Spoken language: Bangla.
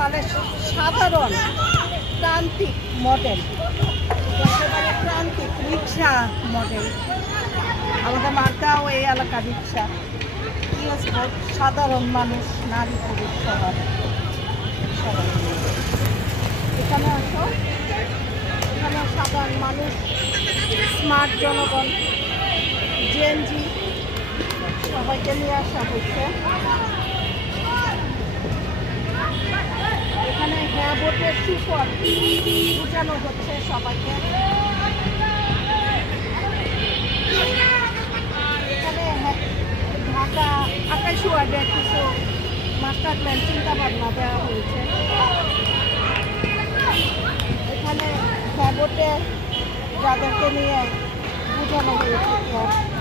মানে সাধারণ প্রান্তিক মডেল প্রান্তিক রিক্সা মডেল আমাদের মার্কাও এই এলাকা রিক্সা। সাধারণ মানুষ, নারী, পুরুষ সবার এখানে আসো এখানে সাধারণ মানুষ স্মার্ট জনগণ জেএনজি সবাইকে নিয়ে আসা হচ্ছে। হ্যাঁ সুফল বোঝানো হচ্ছে সবাইকে। এখানে ঢাকা আকাশ ওয়ার্ডে কিছু মাস্টার প্ল্যান চিন্তা ভাবনা দেওয়া হয়েছে। এখানে বোটে যাদেরকে নিয়ে বোঝানো হয়েছে।